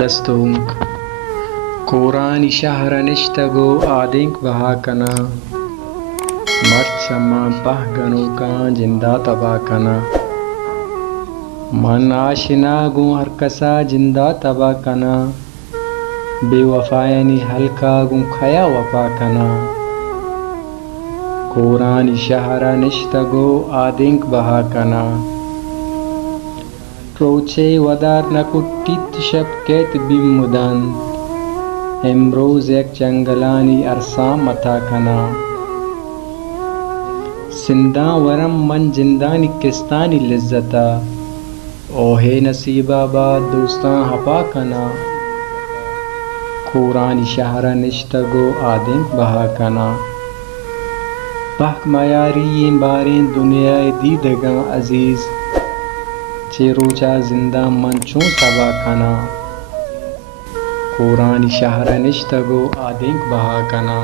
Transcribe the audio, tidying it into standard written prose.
دستونک قرآن شهر نشتگو آدینک بہا کنا مرد شما پہ گنو کان جندہ تبا کنا من آشنا گو ہر کسا جندہ تبا کنا بے وفایانی ہلکا گو کھیا وفا کنا قرآن شهر نشتگو آدینک بہا کنا روچے ودار نکٹیت شب کیت بیم مدند امروز یک جنگلانی ارسام متا کنا سنداں ورم من جندانی کستانی لذتا اوہے نصیب آباد دوستاں ہپا کنا قرآن شهر نشتگو آدینک بہا کنا بحق میاری بارین دنیا دیدگاں عزیز چے روچا زندہ من چون تبا کنا قرآن شهر نشتگو آدینک بہا کنا